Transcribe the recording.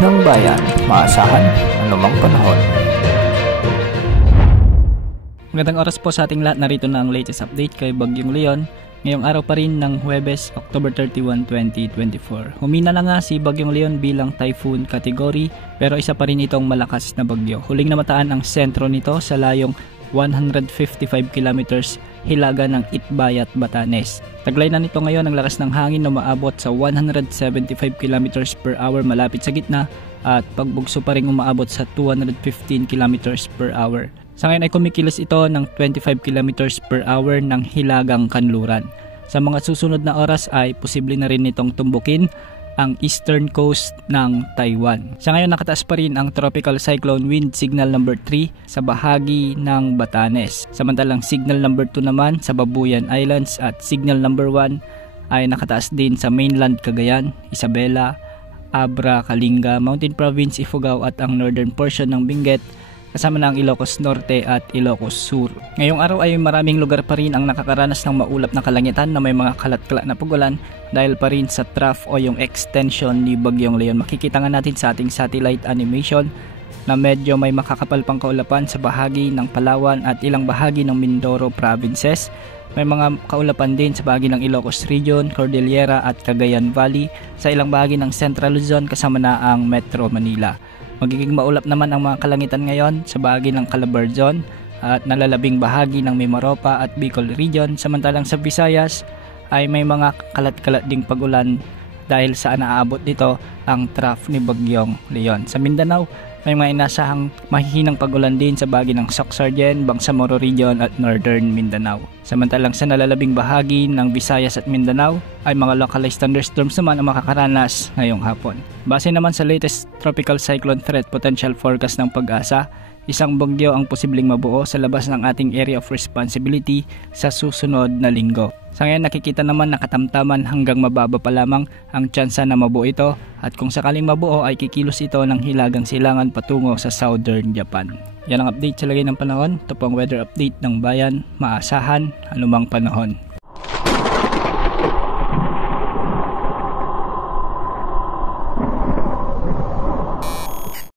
ng bayan, maasahan anumang panahon. Magandang oras po sa ating lahat. Narito na ang latest update kay Bagyong Leon. Ngayong araw pa rin ng Huwebes, October 31, 2024. Humina na nga si Bagyong Leon bilang typhoon category, pero isa pa rin itong malakas na bagyo. Huling namataan ang sentro nito sa layong 155 kilometers hilaga ng Itbayat, Batanes. Taglay na nito ngayon ang lakas ng hangin na umaabot sa 175 kilometers per hour malapit sa gitna at pagbugso pa rin umaabot sa 215 kilometers per hour. Sa ngayon ay kumikilos ito ng 25 kilometers per hour ng hilagang kanluran. Sa mga susunod na oras ay posible na rin nitong tumbukin ang eastern coast ng Taiwan. Sa ngayon nakataas pa rin ang tropical cyclone wind signal number 3 sa bahagi ng Batanes. Samantalang signal number 2 naman sa Babuyan Islands at signal number 1 ay nakataas din sa mainland Cagayan, Isabela, Abra, Kalinga, Mountain Province, Ifugao at ang northern portion ng Benguet, kasama na ang Ilocos Norte at Ilocos Sur. Ngayong araw ay maraming lugar pa rin ang nakakaranas ng maulap na kalangitan na may mga kalat-kalat na pagulan dahil pa rin sa trough o yung extension ni Bagyong Leon. Makikita nga natin sa ating satellite animation na medyo may makakapal pang kaulapan sa bahagi ng Palawan at ilang bahagi ng Mindoro provinces. May mga kaulapan din sa bahagi ng Ilocos Region, Cordillera at Cagayan Valley, sa ilang bahagi ng Central Luzon kasama na ang Metro Manila. Magiging maulap naman ang mga kalangitan ngayon sa bahagi ng Calabarzon at nalalabing bahagi ng Mimaropa at Bicol Region. Samantalang sa Visayas ay may mga kalat-kalat ding pagulan dahil sa naaabot dito ang trough ni Bagyong Leon. Sa Mindanao may mga inasahang mahihinang pagulan din sa bahagi ng Soxargen, Bangsamoro Region at Northern Mindanao. Samantalang sa nalalabing bahagi ng Visayas at Mindanao ay mga localized thunderstorms naman ang makakaranas ngayong hapon. Base naman sa latest tropical cyclone threat potential forecast ng Pag-asa, isang bagyo ang posibleng mabuo sa labas ng ating area of responsibility sa susunod na linggo. Sa ngayon nakikita naman na katamtaman hanggang mababa pa lamang ang tsansa na mabuo ito at kung sakaling mabuo ay kikilos ito ng hilagang silangan patungo sa southern Japan. Yan ang update sa lagay ng panahon. Ito po ang weather update ng bayan, maasahan anumang panahon.